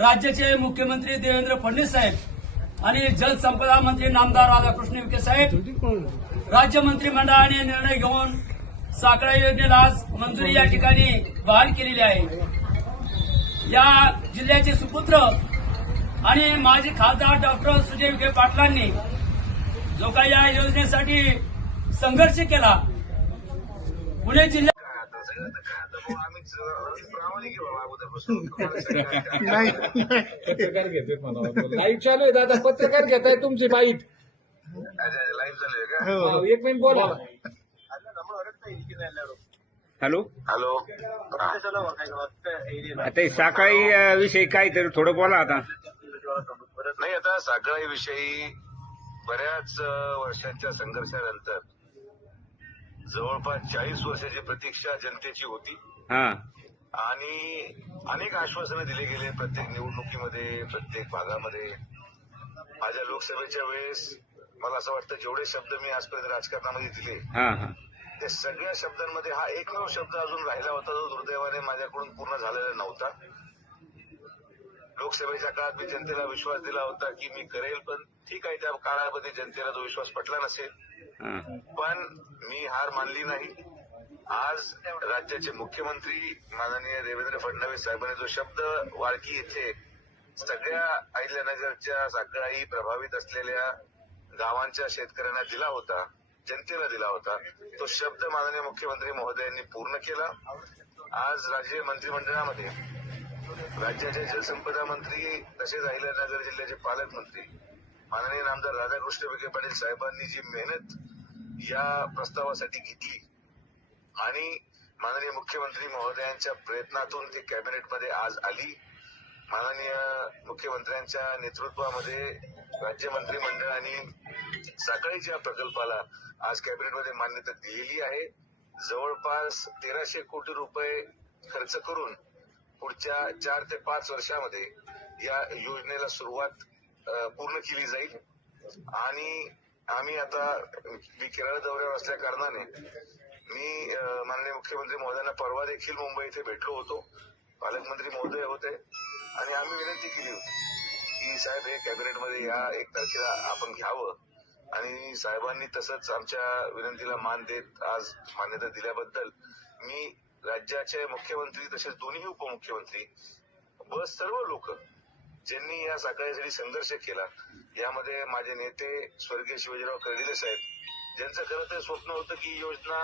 राज्याचे मुख्यमंत्री देवेंद्र फडणवीस साहेब आणि जलसंपदा मंत्री नामदार राधाकृष्ण विखे साहेब राज्य मंत्रिमंडळाने निर्णय घेऊन साखळा योजनेला आज मंजुरी या ठिकाणी बहाल केलेली आहे। या जिल्ह्याचे सुपुत्र आणि माजी खासदार डॉक्टर सुजय विखे पाटलांनी जो काही या योजनेसाठी संघर्ष केला, पुणे जिल्ह्यात पत्रकार घेतोय मला लाईव्ह चालू आहे दादा, पत्रकार घेताय तुमची बाईट लाईव्ह चालू का? हो, एक मिनिट बोला। हॅलो, हॅलो, आता साखळी विषयी काहीतरी थोडं बोला आता। नाही, आता साखळी विषयी बऱ्याच वर्षांच्या संघर्षानंतर जवळपास 40 वर्षाची प्रतीक्षा जनतेची होती हा, आणि अनेक आश्वासनं दिले गेले प्रत्येक निवडणुकीमध्ये, प्रत्येक भागामध्ये। माझ्या लोकसभेच्या वेळेस मला असं वाटतं जेवढे शब्द मी आजपर्यंत राजकारणामध्ये दिले हा हा, त्या सगळ्या शब्दांमध्ये हा एकमेव शब्द अजून राहिला होता जो दुर्दैवाने माझ्याकडून पूर्ण झालेला नव्हता। लोकसभेच्या काळात मी जनतेला विश्वास दिला होता की मी करेल, पण ठीक आहे, त्या काळामध्ये जनतेला तो विश्वास पटला नसेल, पण मी हार मानली नाही। आज राज्याचे मुख्यमंत्री माननीय देवेंद्र फडणवीस साहेबांनी जो शब्द वाळकी येथे सगळ्या अहिल्यानगरच्या साखळी प्रभावित असलेल्या गावांच्या शेतकऱ्यांना दिला होता, जनतेला दिला होता, तो शब्द माननीय मुख्यमंत्री महोदयांनी पूर्ण केला। आज राज्य मंत्रिमंडळामध्ये राज्याचे जलसंपदा मंत्री तसेच अहिल्यानगर जिल्ह्याचे पालकमंत्री माननीय नामदार राधाकृष्ण विखे पाटील साहेबांनी जी मेहनत या प्रस्तावासाठी घेतली आणि माननीय मुख्यमंत्री महोदयांच्या प्रयत्नातून ती कॅबिनेटमध्ये आज आली। माननीय मुख्यमंत्र्यांच्या नेतृत्वामध्ये राज्य मंत्रिमंडळाने साखळीच्या प्रकल्पाला आज कॅबिनेटमध्ये मान्यता दिलेली आहे। जवळपास 1300 कोटी रुपये खर्च करून पुढच्या 4 ते 5 वर्षामध्ये या योजनेला सुरुवात पूर्ण केली जाईल। आणि आम्ही आता मी केरळ दौऱ्यावर असल्या कारणाने मी माननीय मुख्यमंत्री महोदयांना परवा देखील मुंबई इथे भेटलो होतो, पालकमंत्री महोदय होते, आणि आम्ही विनंती केली होती की साहेब हे कॅबिनेटमध्ये या 1 तारखेला आपण घ्यावं, आणि साहेबांनी तसंच आमच्या विनंतीला मान देत आज मान्यता दिल्याबद्दल मी राज्याचे मुख्यमंत्री तसेच दोन्ही उपमुख्यमंत्री व सर्व लोक ज्यांनी या साखळीसाठी संघर्ष केला, यामध्ये माझे नेते स्वर्गीय शिवाजीराव कर्डिले साहेब, ज्यांचं खरं तर स्वप्न होतं की योजना